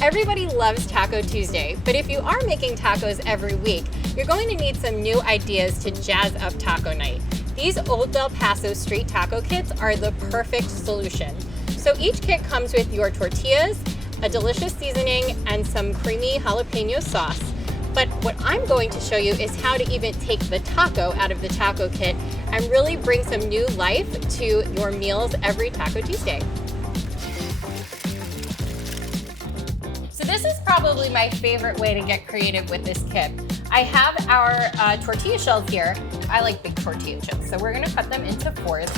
Everybody loves Taco Tuesday, but if you are making tacos every week, you're going to need some new ideas to jazz up taco night. These Old El Paso street taco kits are the perfect solution. So each kit comes with your tortillas, a delicious seasoning, and some creamy jalapeno sauce. But what I'm going to show you is how to even take the taco out of the taco kit and really bring some new life to your meals every Taco Tuesday. So this is probably my favorite way to get creative with this kit. I have our tortilla shells here. I like big tortilla chips, so we're gonna cut them into fours.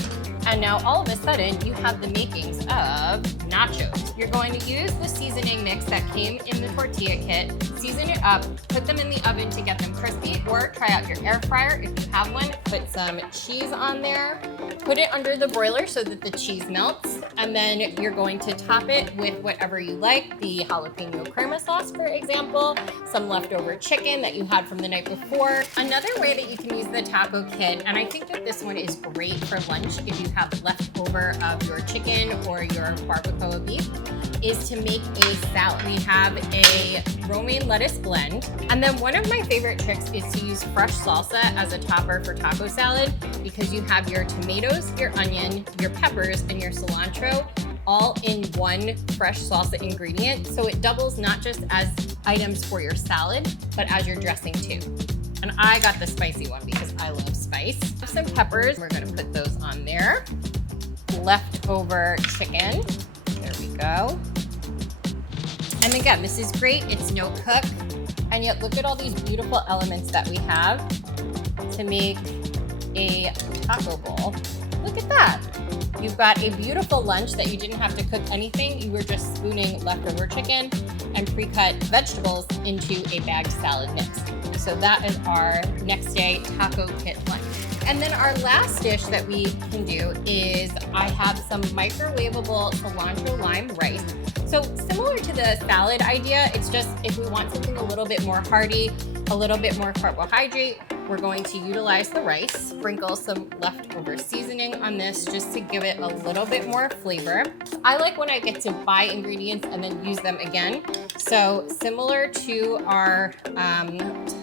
And now all of a sudden, you have the makings of nachos. You're going to use the seasoning mix that came in the tortilla kit, season it up, put them in the oven to get them crispy, or try out your air fryer if you have one. Put some cheese on there, put it under the broiler so that the cheese melts, and then you're going to top it with whatever you like, the jalapeno crema sauce, for example, some leftover chicken that you had from the night before. Another way that you can use the taco kit, and I think that this one is great for lunch if you have leftover of your chicken or your barbacoa beef, is to make a salad. We have a romaine lettuce blend, and then one of my favorite tricks is to use fresh salsa as a topper for taco salad, because you have your tomatoes, your onion, your peppers, and your cilantro all in one fresh salsa ingredient, so it doubles not just as items for your salad, but as your dressing too. And I got the spicy one because I love spice. Some peppers, we're gonna put those on there. Leftover chicken, there we go. And again, this is great, it's no cook, and yet look at all these beautiful elements that we have to make a taco bowl. Look at that. You've got a beautiful lunch that you didn't have to cook anything. You were just spooning leftover chicken and pre-cut vegetables into a bagged salad mix. So that is our next day taco kit lunch. And then our last dish that we can do is I have some microwavable cilantro lime rice. So similar to the salad idea, it's just if we want something a little bit more hearty, a little bit more carbohydrate, we're going to utilize the rice, sprinkle some leftover seasoning on this just to give it a little bit more flavor. I like when I get to buy ingredients and then use them again. So similar to our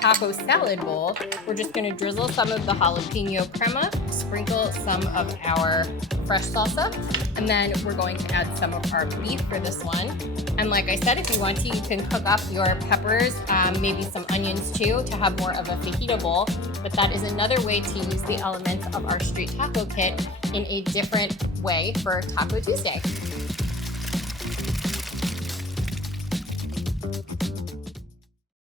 taco salad bowl, we're just gonna drizzle some of the jalapeno crema, sprinkle some of our fresh salsa, and then we're going to add some of our beef for this one. And like I said, if you want to, you can cook up your peppers, maybe some onions too, to have more of a fajita bowl. But that is another way to use the elements of our street taco kit in a different way for Taco Tuesday.